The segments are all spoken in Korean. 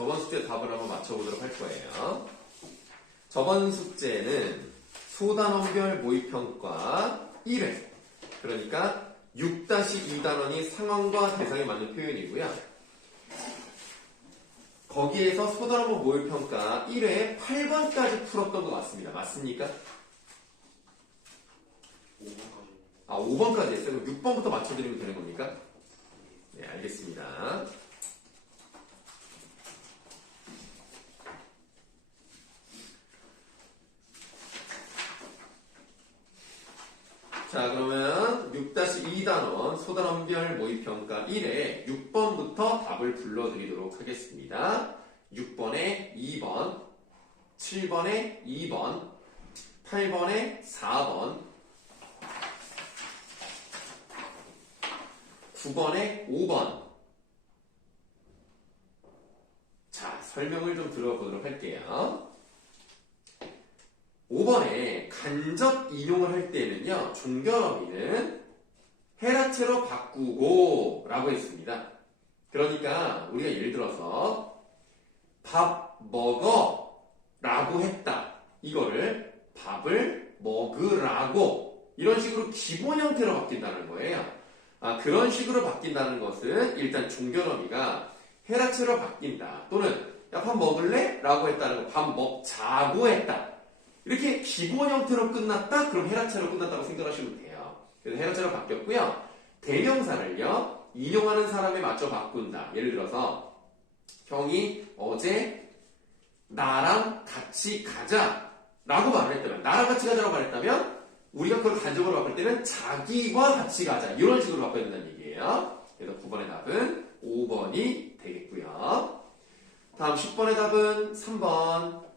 저번 숙제 답을 한번 맞춰보도록 할 거예요. 저번 숙제는 소단원별 모의평가 1회. 그러니까 6-2단원이 상황과 대상에 맞는 표현이고요. 거기에서 소단원별 모의평가 1회 8번까지 풀었던 거 맞습니다. 맞습니까? 5번까지 했어요. 그럼 6번부터 맞춰드리면 되는 겁니까? 네, 알겠습니다. 자, 그러면 6-2단원 소단원별 모의평가 1회 6번부터 답을 불러드리도록 하겠습니다. 6번에 2번, 7번에 2번, 8번에 4번, 9번에 5번. 자, 설명을 좀 들어보도록 할게요. 5번에 간접 인용을 할 때는요, 종결어미는 헤라체로 바꾸고 라고 했습니다. 그러니까 우리가 예를 들어서 밥 먹어 라고 했다. 이거를 밥을 먹으라고 이런 식으로 기본 형태로 바뀐다는 거예요. 그런 식으로 바뀐다는 것은 일단 종결어미가 헤라체로 바뀐다. 또는 야, 밥 먹을래? 라고 했다는 거 밥 먹자고 했다. 이렇게 기본 형태로 끝났다? 그럼 헤라체로 끝났다고 생각하시면 돼요. 그래서 헤라체로 바뀌었고요. 대명사를요, 인용하는 사람에 맞춰 바꾼다. 예를 들어서 형이 어제 나랑 같이 가자 라고 말을 했다면, 나랑 같이 가자라고 말했다면 우리가 그걸 간접으로 바꿀 때는 자기와 같이 가자 이런 식으로 바꿔야 된다는 얘기예요. 그래서 9번의 답은 5번이 되겠고요. 다음 10번의 답은 3번,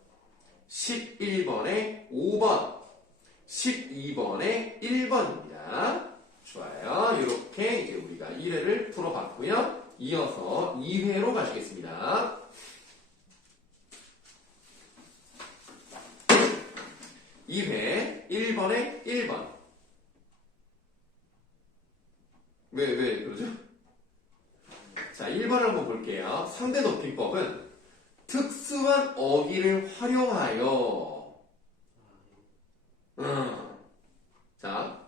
11번에 5번, 12번에 1번입니다. 좋아요. 이렇게 이제 우리가 1회를 풀어봤고요. 이어서 2회로 가시겠습니다. 2회 1번에 1번. 왜 그러죠? 자, 1번을 한번 볼게요. 상대 높임법은 특수한 어휘를 활용하여. 자,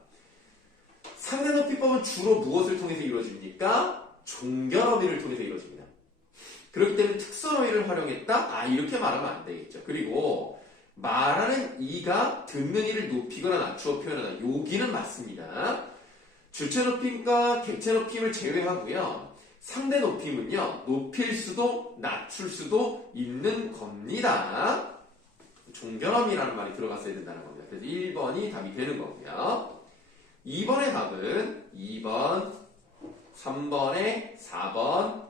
상대 높임법은 주로 무엇을 통해서 이루어집니까? 종결어미를 통해서 이루어집니다. 그렇기 때문에 특수한 어휘를 활용했다? 이렇게 말하면 안 되겠죠. 그리고 말하는 이가 듣는 이를 높이거나 낮추어 표현하다. 여기는 맞습니다. 주체 높임과 객체 높임을 제외하고요. 상대 높임은요, 높일 수도 낮출 수도 있는 겁니다. 종결어미라는 말이 들어갔어야 된다는 겁니다. 그래서 1번이 답이 되는 거고요. 2번의 답은 2번, 3번에 4번,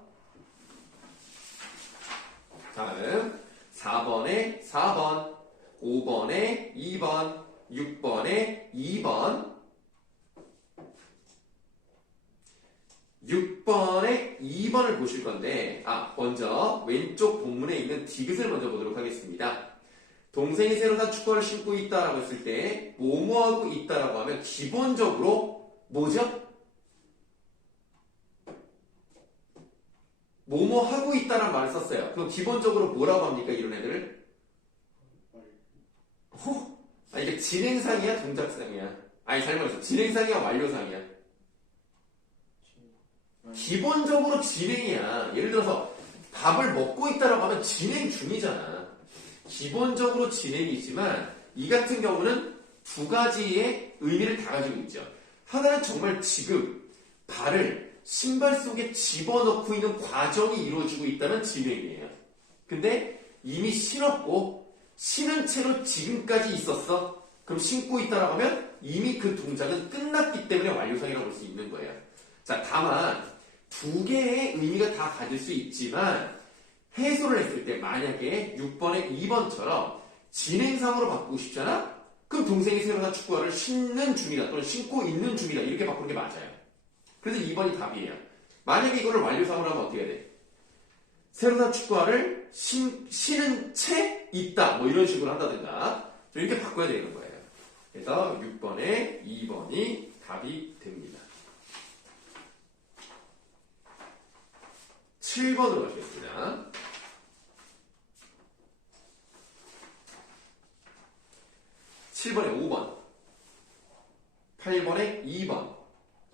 다음 4번에 4번, 5번에 2번, 6번에 2번, 6번에 2번을 보실 건데, 먼저 왼쪽 본문에 있는 디귿을 먼저 보도록 하겠습니다. 동생이 새로 산 축구화를 신고 있다라고 했을 때, 뭐뭐하고 있다라고 하면 기본적으로 뭐죠? 뭐뭐하고 있다라는 말을 썼어요. 그럼 기본적으로 뭐라고 합니까, 이런 애들을? 이게 진행상이야, 동작상이야? 잘못했어. 진행상이야, 완료상이야? 기본적으로 진행이야. 예를 들어서 밥을 먹고 있다라고 하면 진행 중이잖아. 기본적으로 진행이지만 이 같은 경우는 두 가지의 의미를 다 가지고 있죠. 하나는 정말 지금 발을 신발 속에 집어넣고 있는 과정이 이루어지고 있다는 진행이에요. 근데 이미 신었고 신은 채로 지금까지 있었어. 그럼 신고 있다라고 하면 이미 그 동작은 끝났기 때문에 완료상이라고 볼 수 있는 거예요. 자, 다만 두 개의 의미가 다 가질 수 있지만 해소를 했을 때 만약에 6번에 2번처럼 진행상으로 바꾸고 싶잖아? 그럼 동생이 새로 산 축구화를 신는 중이다 또는 신고 있는 중이다 이렇게 바꾸는 게 맞아요. 그래서 2번이 답이에요. 만약에 이거를 완료상으로 하면 어떻게 해야 돼? 새로 산 축구화를 신은 채 있다 뭐 이런 식으로 한다든가 이렇게 바꿔야 되는 거예요. 그래서 6번에 2번이 답이 됩니다. 7번으로 가시겠습니다. 7번에 5번, 8번에 2번,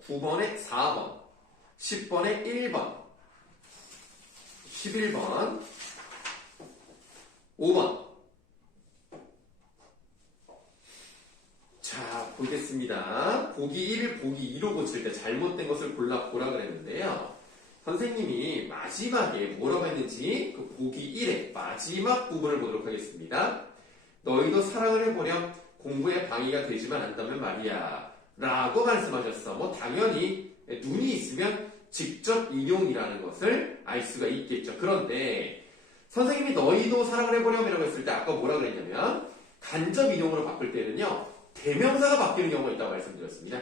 9번에 4번, 10번에 1번, 11번, 5번. 자, 보겠습니다. 보기 1, 보기 2로 고칠 때 잘못된 것을 보라 그랬는데요. 선생님이 마지막에 뭐라고 했는지 그 보기 1의 마지막 부분을 보도록 하겠습니다. 너희도 사랑을 해보렴 공부에 방해가 되지만 않다면 말이야 라고 말씀하셨어. 뭐 당연히 눈이 있으면 직접 인용이라는 것을 알 수가 있겠죠. 그런데 선생님이 너희도 사랑을 해보렴 이라고 했을 때 아까 뭐라 그랬냐면 간접 인용으로 바꿀 때는요 대명사가 바뀌는 경우가 있다고 말씀드렸습니다.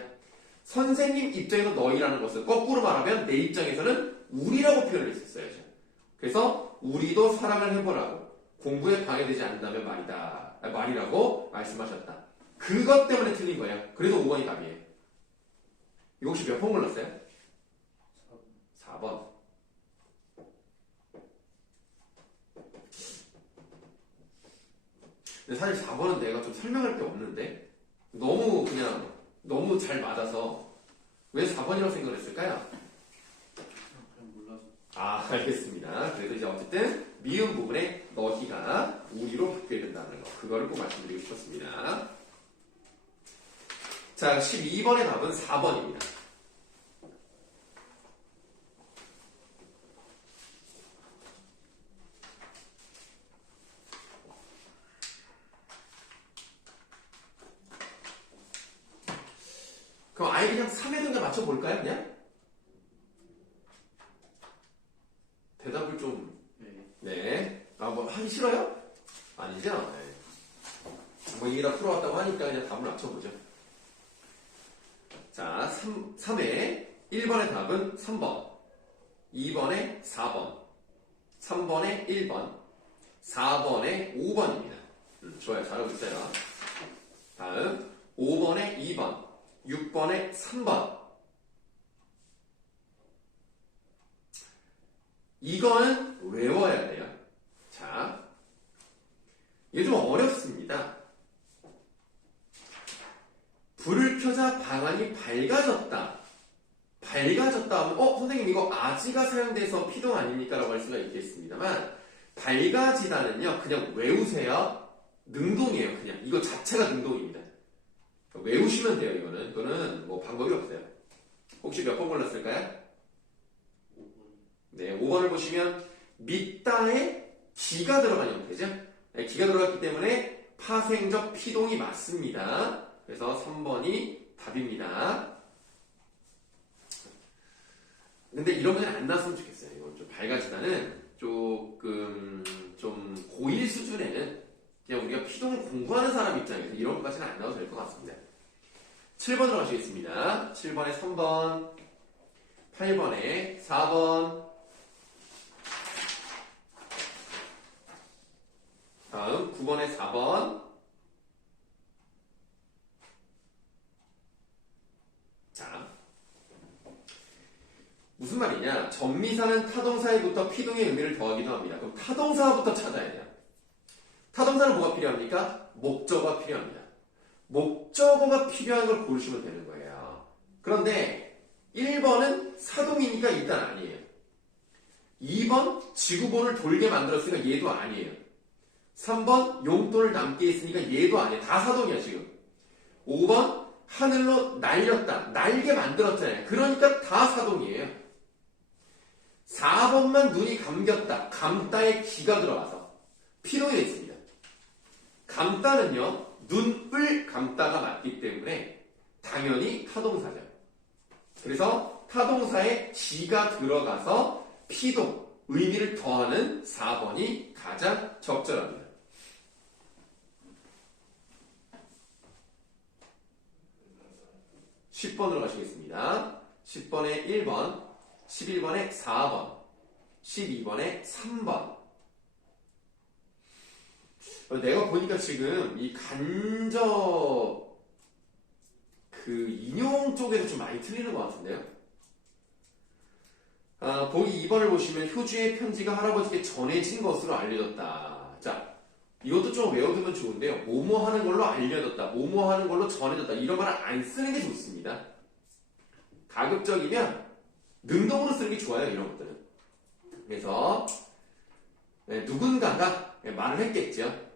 선생님 입장에서 너희라는 것을 거꾸로 말하면 내 입장에서는 우리라고 표현을 했었어야죠. 그래서 우리도 사랑을 해보라고 공부에 방해되지 않는다면 말이라고 말씀하셨다. 그것 때문에 틀린 거예요. 그래서 5번이 답이에요. 이거 혹시 몇 번 골랐어요? 4번. 근데 사실 4번은 내가 좀 설명할 게 없는데 너무 잘 맞아서 왜 4번이라고 생각을 했을까요? 그냥 몰라서. 아, 알겠습니다. 그래서 이제 어쨌든 미음 부분에 너희가 우리로 바뀌어야 된다는 거. 그거를 꼭 말씀드리고 싶었습니다. 자, 12번의 답은 4번입니다. 그럼 아예 그냥 3회든가 맞춰볼까요, 그냥? 대답을 좀, 네. 아, 뭐, 하기 싫어요? 아니죠? 네. 뭐, 이미 다 풀어왔다고 하니까 그냥 답을 맞춰보죠. 자, 3회. 1번의 답은 3번. 2번에 4번. 3번에 1번. 4번에 5번입니다. 좋아요. 잘하고 있어요. 다음, 5번에 2번. 6번에 3번. 이거는 외워야 돼요. 자, 이게 좀 어렵습니다. 불을 켜자 방안이 밝아졌다. 밝아졌다 하면 선생님 이거 아지가 사용돼서 피동 아닙니까? 라고 할 수가 있겠습니다만 밝아지다는요. 그냥 외우세요. 능동이에요. 그냥 이거 자체가 능동입니다. 외우시면 돼요. 이거는 뭐 방법이 없어요. 혹시 몇 번 골랐을까요? 5번. 네, 5번을 보시면 믿다에 기가 들어간 형태죠. 네, 기가 들어갔기 때문에 파생적 피동이 맞습니다. 그래서 3번이 답입니다. 근데 이런 건 안 나왔으면 좋겠어요. 이건 좀 밝아지다는 조금 좀 고1 수준에는 그냥 우리가 피동을 공부하는 사람 입장에서 이런 것까지는 안 나와도 될 것 같습니다. 7번으로 가시겠습니다. 7번에 3번, 8번에 4번, 다음 9번에 4번. 자, 무슨 말이냐? 전미사는 타동사에부터 피동의 의미를 더하기도 합니다. 그럼 타동사부터 찾아야 돼요. 타동사는 뭐가 필요합니까? 목적어가 필요합니다. 목적어가 필요한 걸 고르시면 되는 거예요. 그런데 1번은 사동이니까 일단 아니에요. 2번 지구본을 돌게 만들었으니까 얘도 아니에요. 3번 용돈을 남게 했으니까 얘도 아니에요. 다 사동이야 지금. 5번 하늘로 날렸다. 날게 만들었잖아요. 그러니까 다 사동이에요. 4번만 눈이 감겼다. 감다에 기가 들어가서 피동이 됐습니다. 감다는요. 눈을 감다가 맞기 때문에 당연히 타동사죠. 그래서 타동사에 기가 들어가서 피동, 의미를 더하는 4번이 가장 적절합니다. 10번으로 가시겠습니다. 10번에 1번, 11번에 4번, 12번에 3번. 내가 보니까 지금 이 간접 인용 쪽에서 좀 많이 틀리는 것 같은데요. 보기 2번을 보시면 효주의 편지가 할아버지께 전해진 것으로 알려졌다. 자, 이것도 좀 외워두면 좋은데요. 뭐뭐 하는 걸로 알려졌다, 뭐뭐 하는 걸로 전해졌다 이런 말을 안 쓰는 게 좋습니다. 가급적이면 능동으로 쓰는 게 좋아요. 이런 것들은. 그래서 누군가가 말을 했겠죠.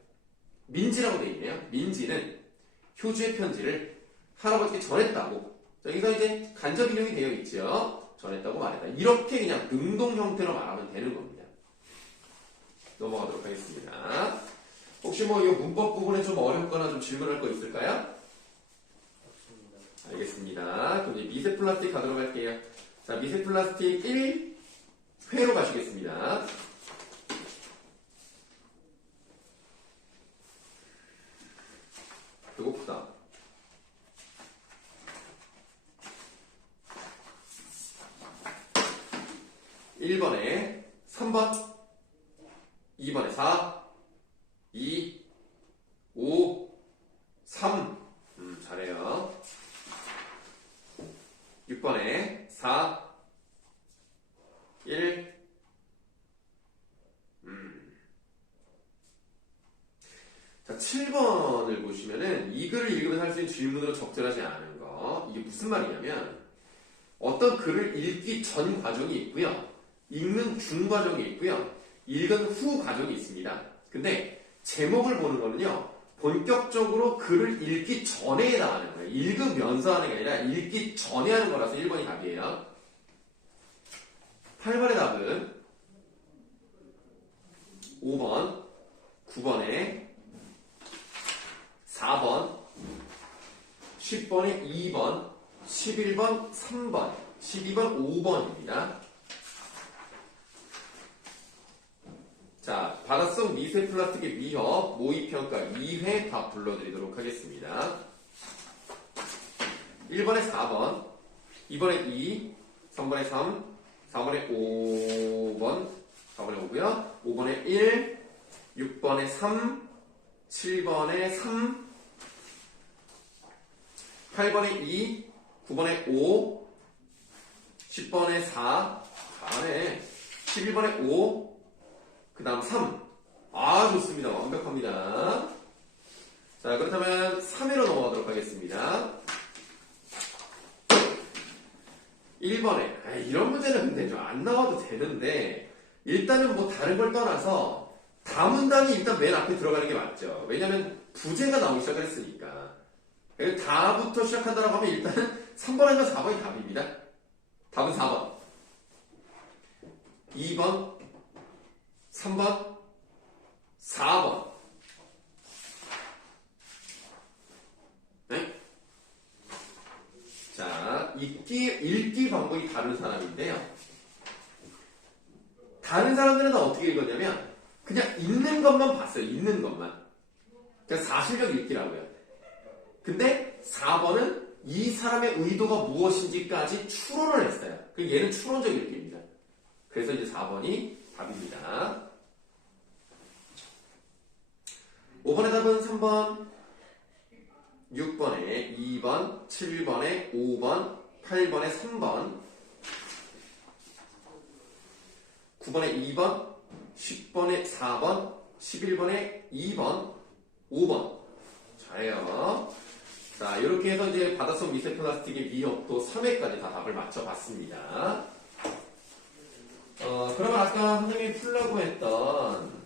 민지라고 되어 있네요. 민지는 효주의 편지를 할아버지께 전했다고. 자, 여기서 이제 간접 인용이 되어 있죠. 전했다고 말했다. 이렇게 그냥 능동 형태로 말하면 되는 겁니다. 넘어가도록 하겠습니다. 혹시 뭐 이 문법 부분에 좀 어렵거나 좀 질문할 거 있을까요? 없습니다. 알겠습니다. 그럼 이제 미세 플라스틱 가도록 할게요. 자, 미세 플라스틱 1회로 가시겠습니다. 배고프다. 1번에 3번, 2번에 4, 2, 5, 3. 잘해요. 6번에 4, 1. 자, 7번을 보시면은 이 글을 읽으면서 할 수 있는 질문으로 적절하지 않은 거. 이게 무슨 말이냐면 어떤 글을 읽기 전 과정이 있고요. 읽는 중 과정이 있고요. 읽은 후 과정이 있습니다. 근데 제목을 보는 거는요. 본격적으로 글을 읽기 전에 해당하는 거예요. 읽으면서 하는 게 아니라 읽기 전에 하는 거라서 1번이 답이에요. 8번의 답은 5번, 9번에 4번, 10번에 2번, 11번 3번, 12번 5번입니다. 자, 바닷속 미세 플라스틱의 위협, 모의평가 2회 다 불러드리도록 하겠습니다. 1번에 4번, 2번에 2, 3번에 3, 4번에 5번, 4번에 5고요. 5번에 1, 6번에 3, 7번에 3, 8번에 2, 9번에 5, 10번에 4, 4네, 11번에 5, 그 다음 3. 아, 좋습니다. 완벽합니다. 자, 그렇다면 3회로 넘어가도록 하겠습니다. 1번에, 이런 문제는 근데 좀 안 나와도 되는데, 일단은 뭐 다른 걸 떠나서, 다문단이 일단 맨 앞에 들어가는 게 맞죠. 왜냐면 부제가 나오기 시작했으니까. 다부터 시작한다라고 하면 일단은 3번 아니면 4번이 답입니다. 답은 4번. 2번, 3번, 4번. 네? 자, 읽기 방법이 다른 사람인데요. 다른 사람들은 다 어떻게 읽었냐면, 그냥 읽는 것만 봤어요. 읽는 것만. 그러니까 사실적 읽기라고요. 근데 4번은 이 사람의 의도가 무엇인지까지 추론을 했어요. 얘는 추론적 읽기입니다. 그래서 이제 4번이 답입니다. 5번의 답은 3번, 6번에 2번, 7번에 5번, 8번에 3번, 9번에 2번, 10번에 4번, 11번에 2번, 5번. 잘해요. 자, 이렇게 해서 이제 바닷속 미세 플라스틱의 위협도 3회까지 다 답을 맞춰봤습니다. 그러면 아까 선생님이 풀라고 했던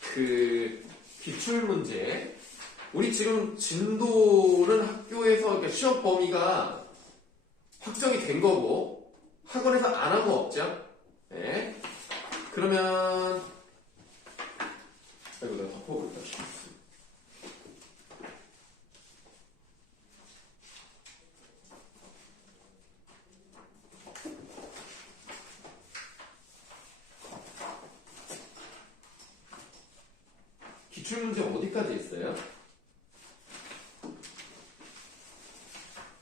그 기출문제, 우리 지금 진도는 학교에서 그러니까 시험 범위가 확정이 된 거고 학원에서 안 한 거 없죠? 네. 그러면 이거 내가 덮어볼까 싶어. 기출문제 어디까지 있어요?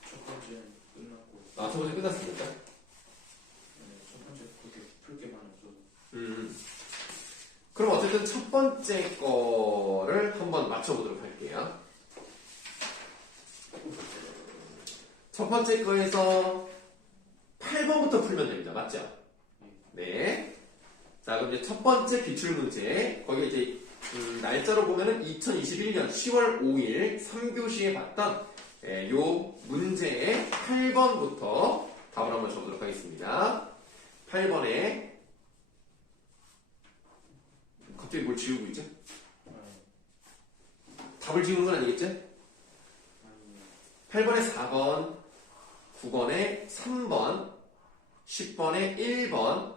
첫 번째 끝났고. 아, 첫 번째 끝났습니까? 네, 첫 번째 그렇게 풀 게 많아서. 그럼 어쨌든 첫 번째 거를 한번 맞춰보도록 할게요. 첫 번째 거에서 8번부터 풀면 됩니다. 맞죠? 네. 자, 그럼 이제 첫 번째 기출문제. 거기 이제, 날짜로 보면은 2021년 10월 5일 3교시에 봤던 요 문제의 8번부터 답을 한번 적어보도록 하겠습니다. 8번에 갑자기 뭘 지우고 있죠? 답을 지우는 건 아니겠죠? 8번에 4번, 9번에 3번, 10번에 1번,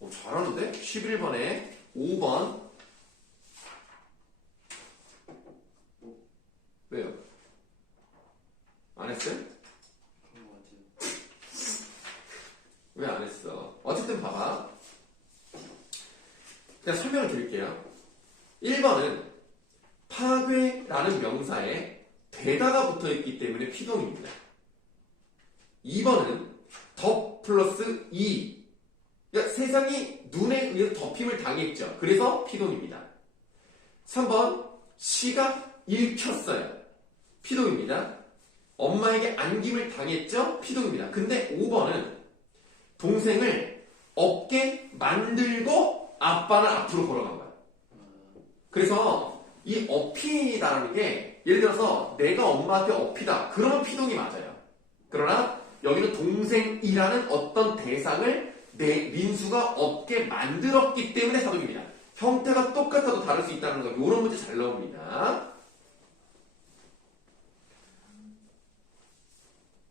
오, 잘하는데? 11번에 5번. 왜요? 안 했어요? 그런 것 같아요. 왜 안 했어? 어쨌든 봐봐. 그냥 설명을 드릴게요. 1번은 파괴라는 명사에 되다가 붙어있기 때문에 피동입니다. 2번은 더 플러스 이. 그러니까 세상이 눈에 의해서 덮임을 당했죠. 그래서 피동입니다. 3번 시가 읽혔어요. 피동입니다. 엄마에게 안김을 당했죠. 피동입니다. 근데 5번은 동생을 업게 만들고 아빠는 앞으로 걸어간 거야. 그래서 이 업히다라는 게 예를 들어서 내가 엄마한테 업히다. 그러면 피동이 맞아요. 그러나 여기는 동생이라는 어떤 대상을 내 민수가 업게 만들었기 때문에 사동입니다. 형태가 똑같아도 다를 수 있다는 거. 이런 문제 잘 나옵니다.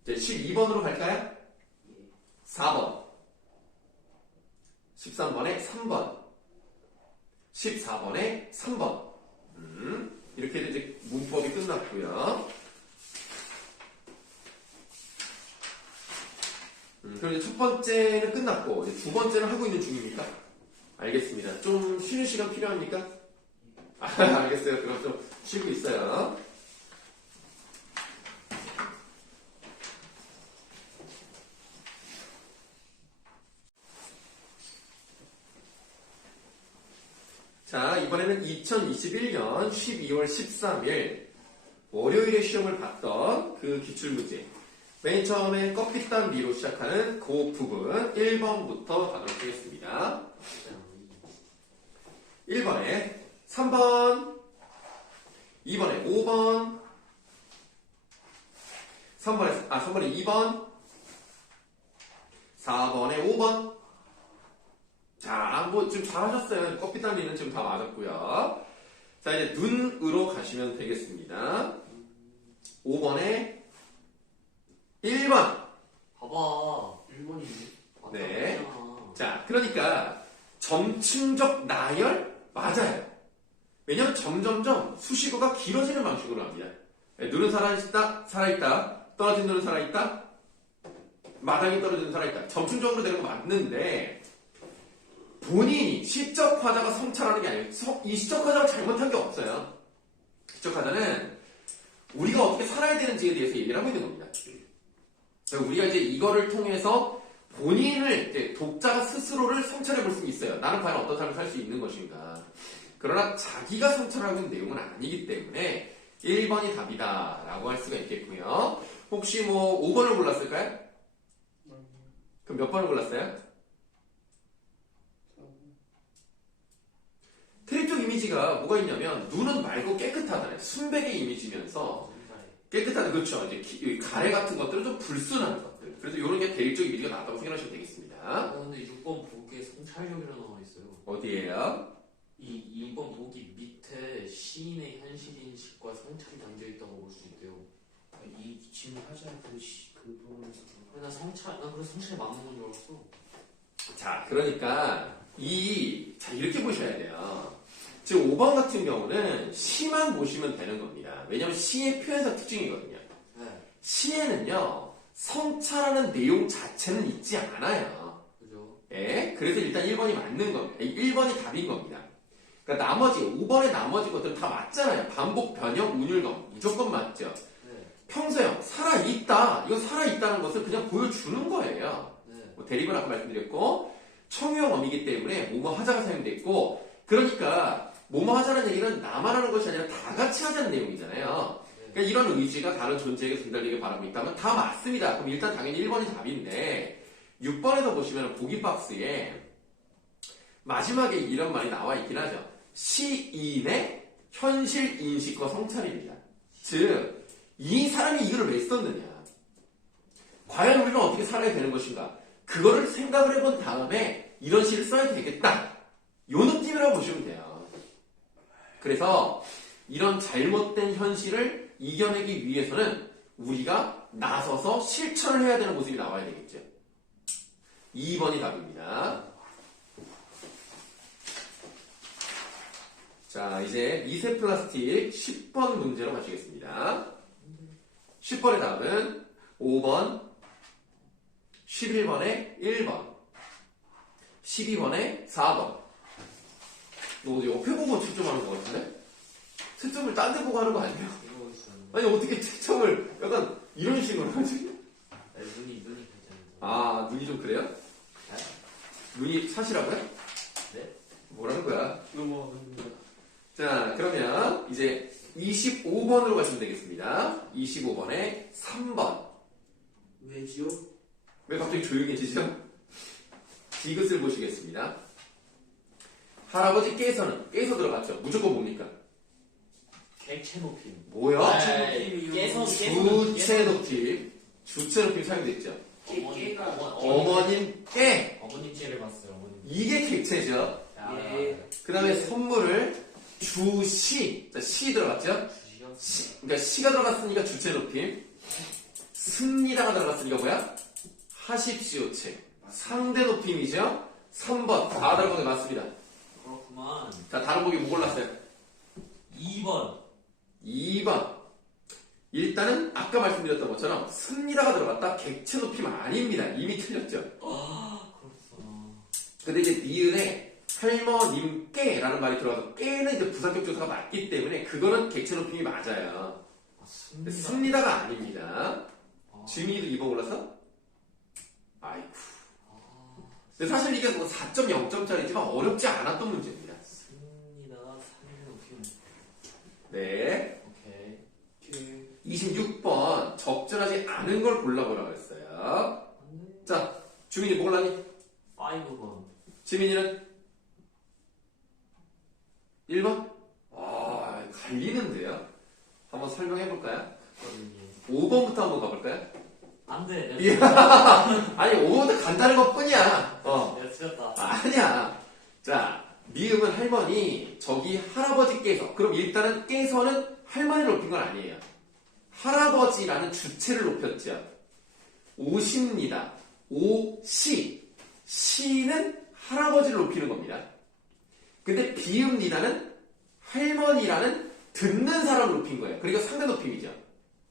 이제 12번으로 갈까요? 4번 13번에 3번 14번에 3번 이렇게 해서 이제 문법이 끝났고요. 그럼 이제 첫 번째는 끝났고 이제 두 번째는 하고 있는 중입니까? 알겠습니다. 좀 쉬는 시간 필요합니까? 알겠어요. 그럼 좀 쉬고 있어요. 자, 이번에는 2021년 12월 13일 월요일에 시험을 봤던 그 기출문제. 맨 처음에 껍깃단 미로 시작하는 그 부분 1번부터 가도록 하겠습니다. 1번에 3번, 2번에 5번, 3번에 2번, 4번에 5번. 자, 뭐 지금 잘하셨어요. 껍깃단 미는 지금 다 맞았고요. 자, 이제 눈으로 가시면 되겠습니다. 5번에 1번. 봐봐. 1번이네. 네. 자, 그러니까 점층적 나열 맞아요. 왜냐면 점점점 수식어가 길어지는 방식으로 합니다. 눈은 살아있다. 떨어진 눈은 살아있다. 마당에 떨어진 살아있다. 점층적으로 되는 거 맞는데 본인이 시적화자가 성찰하는 게 아니에요. 이 시적화자가 잘못한 게 없어요. 시적화자는 우리가 어떻게 살아야 되는지에 대해서 얘기를 하고 있는 겁니다. 우리가 이제 이거를 통해서 본인을 이제 독자가 스스로를 성찰해 볼 수 있어요. 나는 과연 어떤 삶을 살 수 있는 것인가. 그러나 자기가 성찰하고 있는 내용은 아니기 때문에 1번이 답이다 라고 할 수가 있겠고요. 혹시 뭐 5번을 골랐을까요? 그럼 몇 번을 골랐어요? 테리적 이미지가 뭐가 있냐면 눈은 맑고 깨끗하잖아요. 순백의 이미지면서 깨끗한, 그렇죠. 이제 가래 같은 것들은 좀 불순한 것들. 그래서 이런 게 대립적 이미지가 나왔다고 생각하시면 되겠습니다. 근데 6번 보기에 성찰력이라 나와 있어요. 어디에요? 이 2번 보기 밑에 시인의 현실인식과 성찰이 담겨 있다고 볼 수 있대요. 이 질문 하자 그 부분에서. 난 그래서 성찰이 맞는 건 줄 알았어. 자, 그러니까 자, 이렇게 보셔야 돼요. 지금 5번 같은 경우는 시만 보시면 되는 겁니다. 왜냐하면 시의 표현사 특징이거든요. 네. 시에는요, 성찰하는 내용 자체는 있지 않아요. 그죠? 예? 그래서 일단 1번이 맞는 겁니다. 1번이 답인 겁니다. 그러니까 나머지, 5번의 나머지 것들은 다 맞잖아요. 반복, 변형, 운율검. 무조건 맞죠. 네. 평소형, 살아있다. 이거 살아있다는 것을 그냥 보여주는 거예요. 네. 뭐 대립은 아까 말씀드렸고, 청유형 어미기 때문에 뭐뭐 하자가 사용됐고, 그러니까 뭐뭐 하자는 얘기는 나만 하는 것이 아니라 다 같이 하자는 내용이잖아요. 그러니까 이런 의지가 다른 존재에게 전달되길 바라고 있다면 다 맞습니다. 그럼 일단 당연히 1번이 답인데 6번에서 보시면 보기 박스에 마지막에 이런 말이 나와 있긴 하죠. 시인의 현실 인식과 성찰입니다. 즉, 이 사람이 이걸 왜 썼느냐. 과연 우리는 어떻게 살아야 되는 것인가. 그거를 생각을 해본 다음에 이런 시를 써야 되겠다. 요 느낌이라고 보시면 돼요. 그래서 이런 잘못된 현실을 이겨내기 위해서는 우리가 나서서 실천을 해야 되는 모습이 나와야 되겠죠. 2번이 답입니다. 자, 이제 미세 플라스틱 10번 문제로 마치겠습니다. 10번의 답은 5번, 11번에 1번, 12번에 4번. 너 어디 옆에 보고 채점하는 것 같은데? 채점을 딴 데 보고 하는 거 아니에요? 이러고 있었는데. 아니, 어떻게 채점을 약간 이런 식으로 하지? 눈이 괜찮아서. 아, 눈이 좀 그래요? 눈이 사시라고요? 네? 뭐라는 거야? 넘어갑니다. 자, 그러면 이제 25번으로 가시면 되겠습니다. 25번에 3번. 왜지요? 왜 갑자기 조용해지죠? 디귿을 보시겠습니다. 할아버지께서는 깨서 들어갔죠. 무조건 뭡니까? 객체 높임. 뭐야? 깨서 주체 높임. 주체 높임 사용됐죠. 어머님 깨. 어머님 째를 봤어요. 어머님. 이게 객체죠. 예. 그 다음에 선물을 주시. 자, 시 들어갔죠? 주시였어요. 그러니까 시가 들어갔으니까 주체 높임. 씁니다가 들어갔으니까 뭐야? 하십시오체. 상대 높임이죠. 3번. 다 들어간 게 맞습니다. 그렇구만. 자, 다른 보기 뭐 골랐어요? 2번. 2번. 일단은 아까 말씀드렸던 것처럼 씁니다가 들어갔다 객체 높임 아닙니다. 이미 틀렸죠. 그렇구나. 근데 이제 니은에 할머님께라는 말이 들어가서 깨는 이제 부사격조사가 맞기 때문에 그거는 객체 높임이 맞아요. 아, 씁니다. 씁니다가 아닙니다. 아, 지민이도 2번 골랐어? 아이쿠. 아, 근데 사실 이게 뭐 4.0점짜리지만 어렵지 않았던 문제입니다. 씁니다. 상대 높임. 네. 오케이. 26번 적절하지 않은 걸 골라보라고 했어요. 자, 주민이 뭐 골랐니? 5번. 지민이는 1번? 아, 갈리는데요? 한번 설명해 볼까요? 5번부터 한번 가볼까요? 안 돼. 예. 아니, 5번부터 간다는 것 뿐이야. 내가 틀렸다. 아니야. 자, 미음은 할머니, 저기 할아버지께서. 그럼 일단은 깨서는 할머니를 높인 건 아니에요. 할아버지라는 주체를 높였죠. 오십니다. 오시. 시는 할아버지를 높이는 겁니다. 근데 비읍니다는 할머니라는 듣는 사람을 높인 거예요. 그러니까 상대 높임이죠.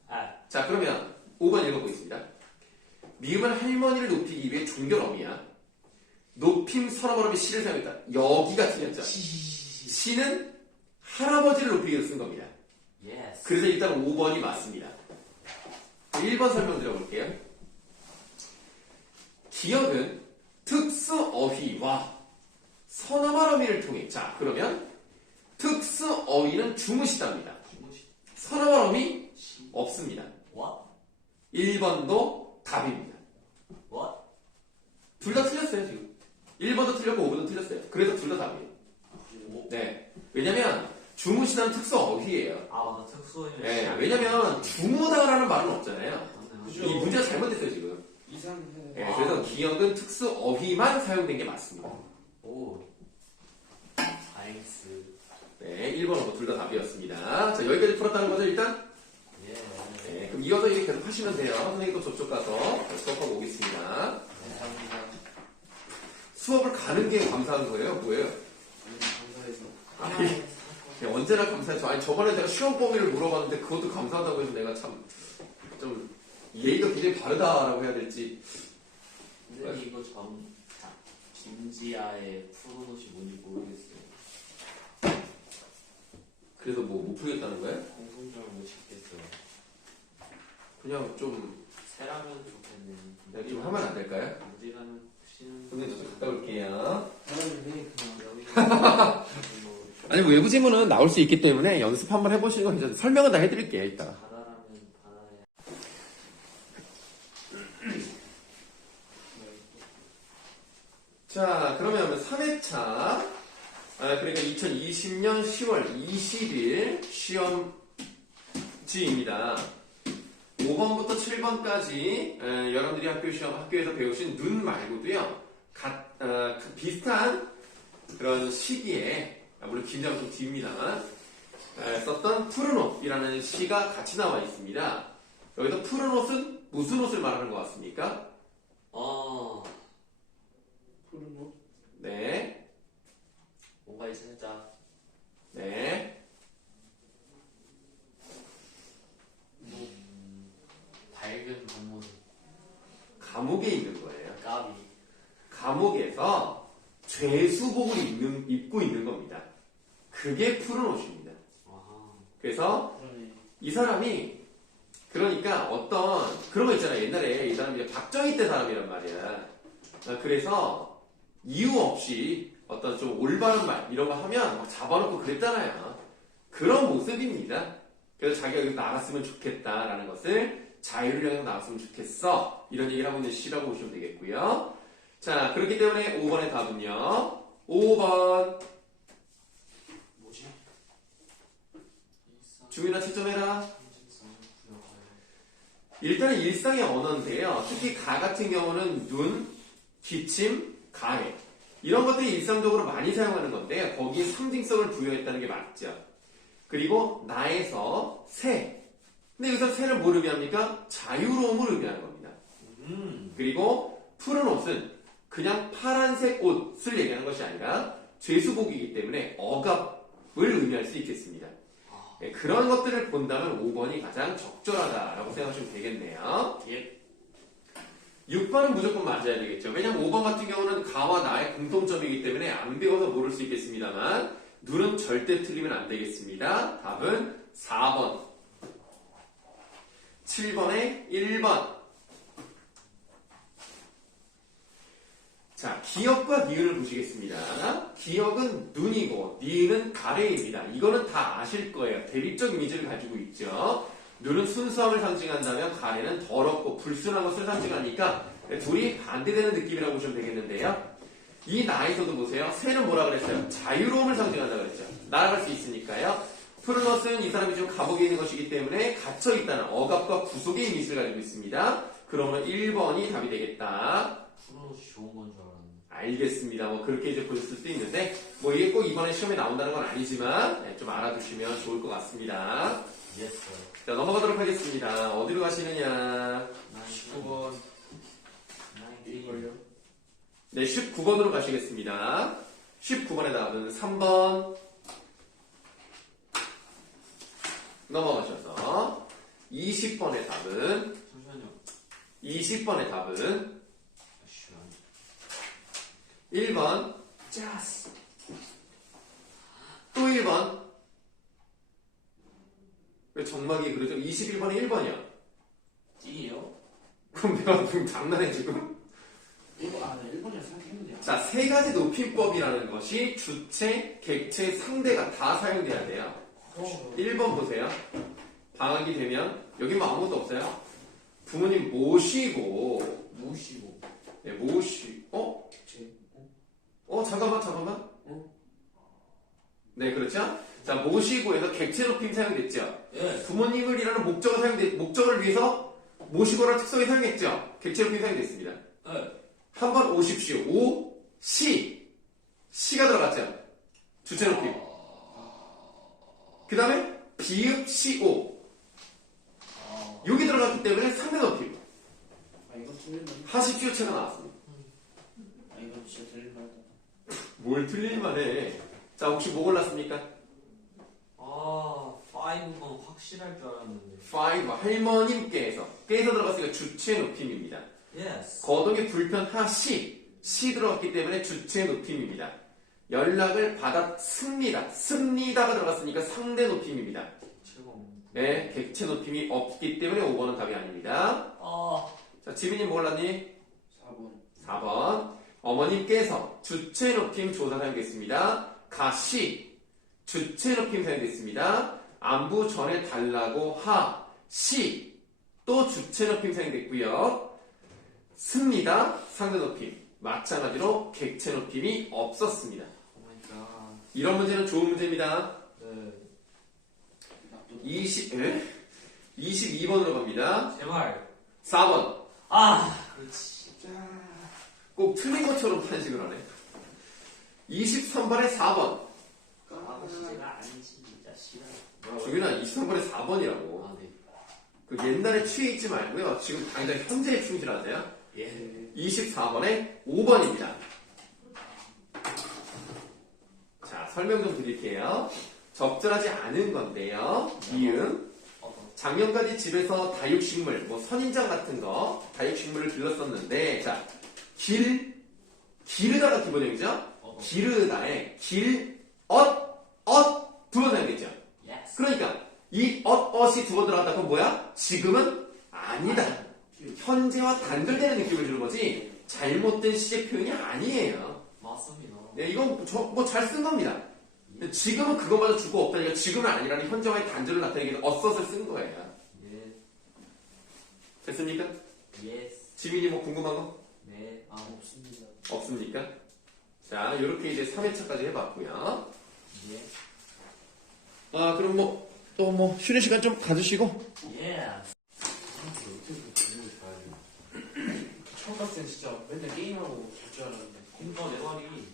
아, 자, 그러면 5번 읽어보겠습니다. 미음은 할머니를 높이기 위해 종결어미야. 높임 선어버름이 시를 사용했다. 여기가 틀렸죠. 시는 할아버지를 높이기 위해 쓴 겁니다. 예스. 그래서 일단 5번이 맞습니다. 1번 설명 드려볼게요. 기억은 특수어휘와 선어말어미를 통해. 자, 그러면 특수어휘는 주무시답니다. 선어말어미 없습니다. What? 1번도 답입니다. What? 둘 다 틀렸어요, 지금. 1번도 틀렸고 5번도 틀렸어요. 그래서 둘 다 답이에요. 오. 네. 왜냐면 주무시다는 특수어휘예요. 아, 맞아. 특수어휘는. 네. 왜냐면 주무다라는 말은 없잖아요. 그죠. 이 문제가 잘못됐어요, 지금. 이상해. 네, 그래서 기억은 특수어휘만 사용된 게 맞습니다. 오. 나이스. 네, 1번, 5번 둘 다 답이었습니다. 자, 여기까지 풀었다는 거죠, 일단? 예. 네, 그럼 이어서 이렇게 계속 하시면 돼요. 선생님 또 저쪽 가서 수업하고 오겠습니다. 감사합니다. 수업을 가는 게 감사한 거예요? 뭐예요? 감사해서. 아니, 네, 언제나 감사했죠. 아니, 저번에 제가 시험 범위를 물어봤는데 그것도 감사하다고 해서 내가 참, 좀, 예의가 굉장히 바르다라고 해야 될지. 근데 이거 김지아의 푸른옷이 뭔지 모르겠어요. 그래서 뭐 못 풀겠다는 거예요? 공통점을 못 찾겠어요. 그냥 좀, 세라면 좋겠네. 그냥 좀 하면 안 될까요? 문제가면 쉬는. 선생님 저쪽 갔다 올게요. 사람이 그냥 여기. 아니, 뭐 외부 지문은 나올 수 있기 때문에 연습 한번 해보시는 건 괜찮아요. 설명은 다 해드릴게요, 이따가. 바다라면 바다에. 자, 그러면 3회차, 그러니까 2020년 10월 20일 시험지입니다. 5번부터 7번까지 여러분들이 학교에서 배우신 눈 말고도요, 그 비슷한 그런 시기에, 물론 김장 좀 뒤입니다만, 썼던 푸른 옷이라는 시가 같이 나와 있습니다. 여기서 푸른 옷은 무슨 옷을 말하는 것 같습니까? 푸른 옷? 네, 뭔가 이제 살짝 네. 밝은 겉모습. 감옥에 있는 거예요. 까비. 감옥에서 죄수복을 입고 있는 겁니다. 그게 푸른 옷입니다. 아하. 그래서 그러네. 이 사람이 그러니까 어떤 그런 거 있잖아요. 옛날에 이 사람이 박정희 때 사람이란 말이야. 그래서 이유 없이 어떤 좀 올바른 말 이런 거 하면 막 잡아놓고 그랬잖아요. 그런 모습입니다. 그래서 자기가 여기서 나갔으면 좋겠다라는 것을 자유를 향해서 나갔으면 좋겠어. 이런 얘기를 하고 있는 시라고 보시면 되겠고요. 자, 그렇기 때문에 5번의 답은요. 5번. 뭐지? 주민아 채점해라. 상징성을 부여하여. 일단은 일상의 언어인데요. 특히 가 같은 경우는 눈, 기침, 가해. 이런 것들이 일상적으로 많이 사용하는 건데 거기에 상징성을 부여했다는 게 맞죠. 그리고 나에서 새. 근데 여기서 새를 뭘 의미합니까? 자유로움을 의미하는 겁니다. 그리고 푸른 옷은 그냥 파란색 옷을 얘기하는 것이 아니라 죄수복이기 때문에 억압을 의미할 수 있겠습니다. 네, 그런 것들을 본다면 5번이 가장 적절하다라고 생각하시면 되겠네요. 예. 6번은 무조건 맞아야 되겠죠. 왜냐면 5번 같은 경우는 가와 나의 공통점이기 때문에 안 배워서 모를 수 있겠습니다만 눈은 절대 틀리면 안 되겠습니다. 답은 4번. 7번에 1번. 자, 기역과 니은을 보시겠습니다. 기역은 눈이고 니은은 가래입니다. 이거는 다 아실 거예요. 대립적 이미지를 가지고 있죠. 눈은 순수함을 상징한다면 가래는 더럽고 불순한 것을 상징하니까 둘이 반대되는 느낌이라고 보시면 되겠는데요. 이 나에서도 보세요. 새는 뭐라 그랬어요? 자유로움을 상징한다 그랬죠. 날아갈 수 있으니까요. 푸른 옷은 이 사람이 지금 감옥에 있는 것이기 때문에 갇혀있다는 억압과 구속의 이미지를 가지고 있습니다. 그러면 1번이 답이 되겠다. 푸른 옷이 좋은 건 줄 알았는데. 알겠습니다. 뭐 그렇게 이제 보실 수도 있는데 뭐 이게 꼭 이번에 시험에 나온다는 건 아니지만 좀 알아두시면 좋을 것 같습니다. 예스. 자, 넘어가도록 하겠습니다. 어디로 가시느냐? 19번. 이걸요? 네, 19번으로 가시겠습니다. 19번에 답은 3번. 넘어가셔서 20번의 답은 잠시만요. 20번의 답은 아쉬워. 1번. 짜스. 또 1번. 왜 정막이 그러죠? 21번이 1번이야. 띠요? 그럼 내가 지금 장난해 지금? 네, 1번이라 생각했는데. 자, 세 가지 높임법이라는 것이 주체, 객체, 상대가 다 사용돼야 돼요. 1번 보세요. 방학이 되면 여기 뭐 아무것도 없어요. 부모님 모시고 모시고. 네, 제. 잠깐만. 네, 그렇죠? 자, 모시고에서 객체 높임 사용됐죠. 예. 부모님을 이라는 목적을 위해서 모시고라는 특성이 사용했죠. 객체 높임 사용됐습니다. 예. 한번 오십시오. 시가 들어갔죠. 주체 높임. 그 다음에 비읍 시오. 여기 들어갔기 때문에 상대 높임. 이건 틀릴만. 하십시오체가 나왔습니다. 이건 진짜 틀릴만. 뭘 틀릴만 해. 자, 혹시 뭐 골랐습니까? 5번 확실할 줄 알았는데. 5, 할머님께서. 깨서 들어갔으니까 주체 높임입니다. 예스. 거동의 불편 시 들어갔기 때문에 주체 높임입니다. 연락을 받았습니다. 습니다가 들어갔으니까 상대 높임입니다. 네, 객체 높임이 없기 때문에 5번은 답이 아닙니다. 자, 지민님 뭐 골랐니? 4번. 4번. 어머님께서 주체 높임 조사 사용됐습니다. 가시 주체 높임 사용됐습니다. 안부 전해 달라고 시 또 주체 높임 사용됐고요. 습니다 상대 높임 마찬가지로 객체 높임이 없었습니다. 오마이갓. 이런 문제는 좋은 문제입니다. 네. 22번으로 갑니다. 제발. 4번. 그렇지. 꼭 틀린 것처럼 탄식을 하네. 23번에 4번. 시제가 아니지, 진짜 싫어. 주민아, 23번에 4번이라고. 네. 그 옛날에 취해 있지 말고요. 지금 당장 현재에 충실하세요. 예. 24번에 5번입니다. 자, 설명 좀 드릴게요. 적절하지 않은 건데요. 이응. 작년까지 집에서 다육식물, 뭐 선인장 같은 거, 다육식물을 길렀었는데, 자, 기르다가 기본형이죠? 기르다에 두 번 사용됐죠? 예스. 그러니까 이 엇이 두 번 들어갔다 그건 뭐야? 지금은 아니다. 현재와 단절되는 느낌을 주는 거지 잘못된 시제 표현이 아니에요. 맞습니다. 네, 이건 뭐 잘 쓴 겁니다. 근데 지금은 그것마저 주고 없다니까 지금은 아니라는 현재와의 단절을 나타내기 위해서 엇을 쓴 거예요. 예. 됐습니까? 예스. 지민이 뭐 궁금한 거 네. 없습니다. 없습니까? 자, 이렇게 이제 3회차까지 해봤고요. 예. 그럼 또 쉬는 시간 좀 가지시고. 예. 어떻게 질문을 봐야 처음 봤을 땐 진짜 맨날 게임하고 잘 줄 알았는데. 그러니까 내 말이.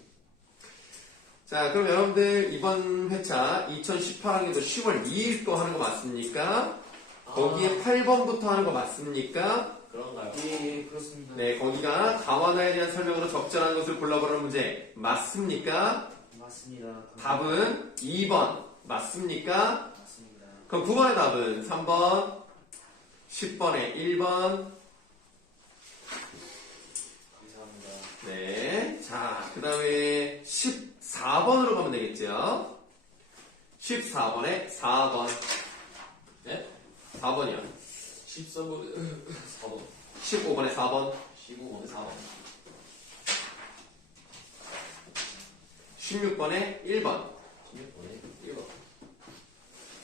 자, 그럼 여러분들 이번 회차 2018학년도 10월 2일 거 하는 거 맞습니까? 거기에 8번부터 하는 거 맞습니까? 그런가요? 예, 그렇습니다. 네, 거기가 가와나에 대한 설명으로 적절한 것을 골라보라는 문제 맞습니까? 맞습니다. 답은 2번 맞습니까? 맞습니다. 그럼 9번의 답은 3번, 10번에 1번. 감사합니다. 네, 자, 그 다음에 14번으로 가면 되겠죠? 14번에 4번. 네? 4번이요. 13번 4번. 15번에 4번. 15번에 4번. 16번에 1번. 16번에 1번.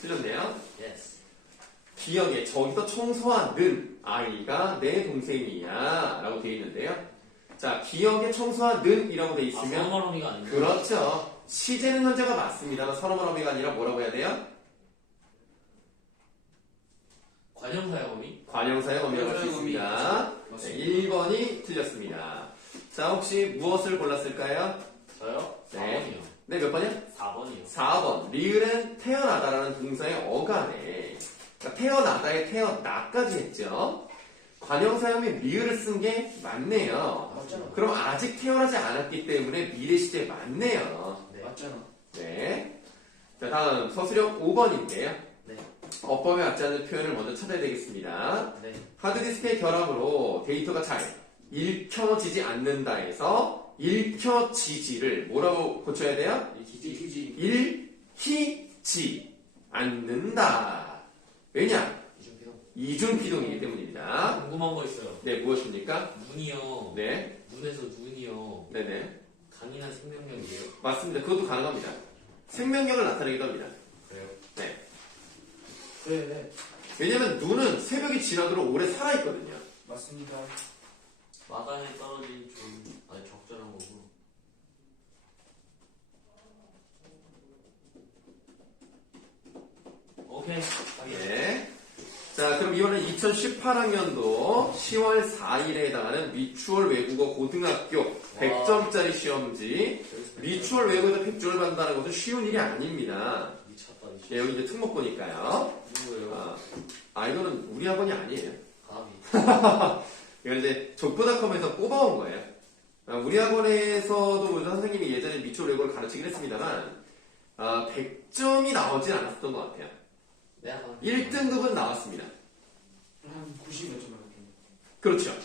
틀렸네요. 예스. 기억에 저기서 청소하는 아이가 내 동생이야 라고 되어 있는데요. 자, 기억에 청소하는 이라고 되어 있으면 서머러미가 아닌가? 그렇죠. 시제는 현재가 맞습니다만 서러머러미가 아니라 뭐라고 해야 돼요? 관형사의 어미? 관형사의 어미라고 할 수 있습니다. 네, 1번이 틀렸습니다. 자, 혹시 무엇을 골랐을까요? 저요? 네. 4번이요. 네, 몇 번이요? 4번이요. 4번. 리을은 태어나다라는 동사의 어가네. 그러니까 태어나다에 태어나까지 했죠. 관형사형의 리을을 쓴 게 맞네요. 맞잖아. 그럼 아직 태어나지 않았기 때문에 미래 시제 맞네요. 네. 맞잖아. 네. 자, 다음 서술형 5번인데요. 네. 어법에 맞지 않는 표현을 먼저 찾아야 되겠습니다. 네. 하드디스크의 결함으로 데이터가 잘 읽혀지지 않는다에서 읽혀지지를 뭐라고 고쳐야 돼요? 기지. 읽히지 않는다. 왜냐? 이준피동. 이중피동이기 때문입니다. 궁금한 거 있어요. 네, 무엇입니까? 눈이요. 네, 눈에서 눈이요. 네네. 강인한 생명력이에요. 맞습니다. 그것도 가능합니다. 생명력을 나타내기도 합니다. 그래요? 네. 그래. 왜냐면 눈은 새벽이 지나도록 오래 살아있거든요. 맞습니다. 마당에 떨어진 좀 아니 적절한 거고. 오케이. 가게. 네. 자, 그럼 이번엔 2018학년도 10월 4일에 해당하는 미추홀 외국어 고등학교 100점짜리 시험지. 미추홀 외국어에서 100점을 받는다는 것은 쉬운 일이 아닙니다. 미쳤다. 네, 여기 이제 특목고니까요. 누구예요? 이거는 우리 학원이 아니에요. 감히. 이건 이제 족보닷컴에서 뽑아온 거예요. 우리 학원에서도 우리 선생님이 예전에 미추홀 외국어를 가르치긴 했습니다만, 100점이 나오진 않았던 것 같아요. 내가 감히. 1등급은 나왔습니다. 한 90몇 점 나왔겠네. 그렇죠.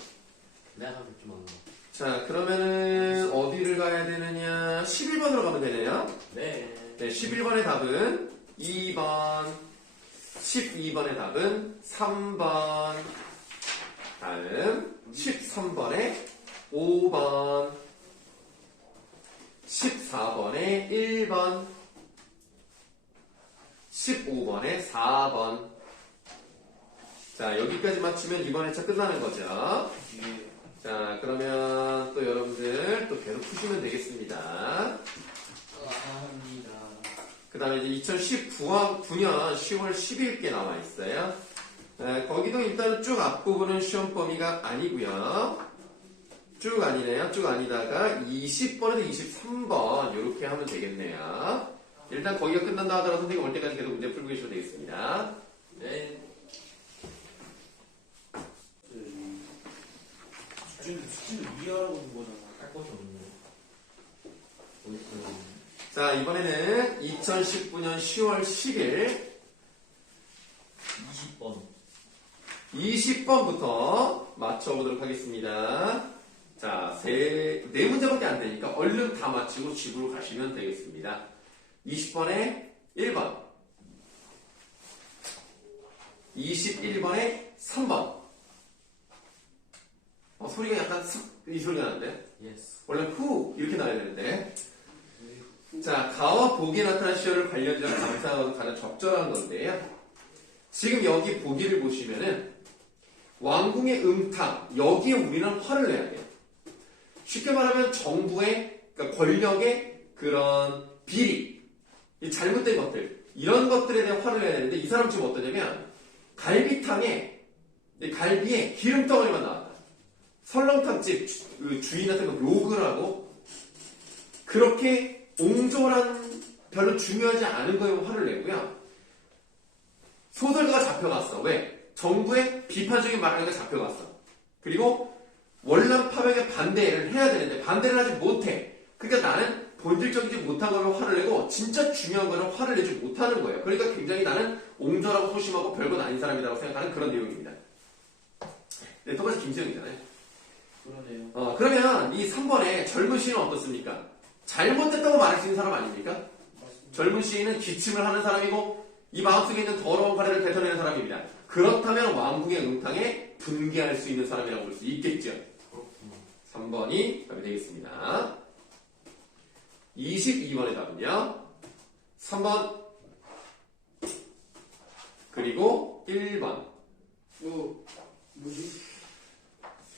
내가 감히 좀 하는 거. 자, 그러면은 어디를 가야 되느냐? 11번으로 가면 되네요. 네. 네, 11번의 답은 2번, 12번의 답은 3번, 다음 13번에 5번, 14번에 1번, 15번에 4번. 자, 여기까지 맞추면 이번 회차 끝나는 거죠. 예. 자, 그러면 또 여러분들 또 계속 푸시면 되겠습니다. 합니다. 그 다음에 이제 2019년 10월 10일께 나와 있어요. 거기도 일단 쭉 앞부분은 시험 범위가 아니고요. 쭉 아니네요. 쭉 아니다가 20번에서 23번 이렇게 하면 되겠네요. 일단 거기가 끝난다 하더라도 선생님 올 때까지 계속 문제 풀고 계셔도 되겠습니다. 네. 수준을 이해하라고 한 거잖아. 할 것이 없네. 자, 이번에는 2019년 10월 10일 20번. 20번부터 맞춰보도록 하겠습니다. 자, 네 문제밖에 안 되니까 얼른 다 맞히고 집으로 가시면 되겠습니다. 20번에 1번, 21번에 3번. 소리가 약간 이 소리가 나는데? 예스. 원래 후 이렇게 나와야 되는데. 자, 가와 복이 나타난 시어를 관련지와 감상하고 가는 적절한 건데요. 지금 여기 보기를 보시면은 왕궁의 음탕, 여기에 우리는 화를 내야 돼요. 쉽게 말하면 정부의, 그러니까 권력의 그런 비리, 이 잘못된 것들, 이런 것들에 대한 화를 내야 되는데 이 사람 지금 어떠냐면 갈비탕에, 갈비에 기름덩어리만 나왔다. 설렁탕집 주인한테 막 욕을 하고 그렇게 옹졸한, 별로 중요하지 않은 거에 화를 내고요. 소설가가 잡혀갔어. 왜? 정부의 비판적인 말을 하니까 잡혀갔어. 그리고 월남 파병에 반대를 해야 되는데 반대를 하지 못해. 그러니까 나는 본질적이지 못한 거면 화를 내고 진짜 중요한 거는 화를 내지 못하는 거예요. 그러니까 굉장히 나는 옹졸하고 소심하고 별건 아닌 사람이라고 생각하는 그런 내용입니다. 네, 똑같이 김수영이잖아요. 그러네요. 그러면 이 3번에 젊은 시인은 어떻습니까? 잘못됐다고 말할 수 있는 사람 아닙니까? 맞습니다. 젊은 시인은 기침을 하는 사람이고 이 마음속에 있는 더러운 가래를 뱉어내는 사람입니다. 그렇다면 왕궁의 음탕에 분개할 수 있는 사람이라고 볼 수 있겠죠. 그렇구나. 3번이 답이 되겠습니다. 22번의 답은요. 3번 그리고 1번. 뭐지?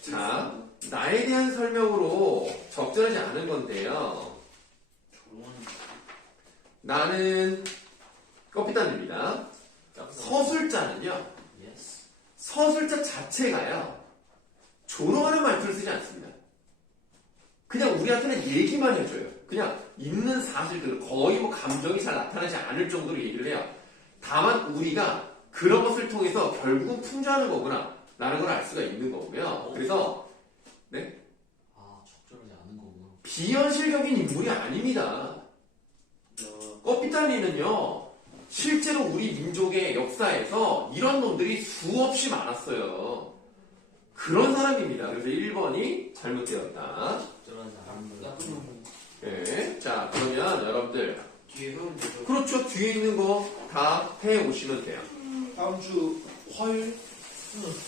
자, 나에 대한 설명으로 적절하지 않은 건데요. 조롱하는 나는 껍비단입니다. 서술자는요. 예스. 서술자 자체가요. 조롱하는 말투를 쓰지 않습니다. 그냥 우리한테는 얘기만 해줘요. 그냥 있는 사실들, 거의 뭐 감정이 잘 나타나지 않을 정도로 얘기를 해요. 다만 우리가 그런 것을 통해서 결국은 풍자하는 거구나 라는 걸 알 수가 있는 거고요. 그래서 네? 아, 적절하지 않은 거구나. 비현실적인 인물이 아닙니다. 껍비단리는요. 실제로 우리 민족의 역사에서 이런 놈들이 수없이 많았어요. 그런 사람입니다. 그래서 1번이 잘못되었다. 적절하지 않은 거. 나쁜 놈. 네. 자, 그러면 여러분들. 뒤에 흐름 되죠. 그렇죠. 뒤에 있는 거 다 해오시면 돼요. 다음 주 화요일?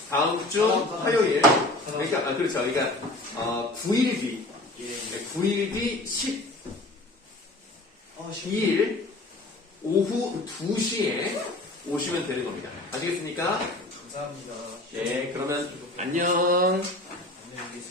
다음 주 화요일. 그러니까, 그렇죠. 그러니까, 9일 뒤. 예. 네, 9일 뒤 12일 오후 2시에 오시면 되는 겁니다. 아시겠습니까? 감사합니다. 네, 그러면 안녕. 안녕히 계세요.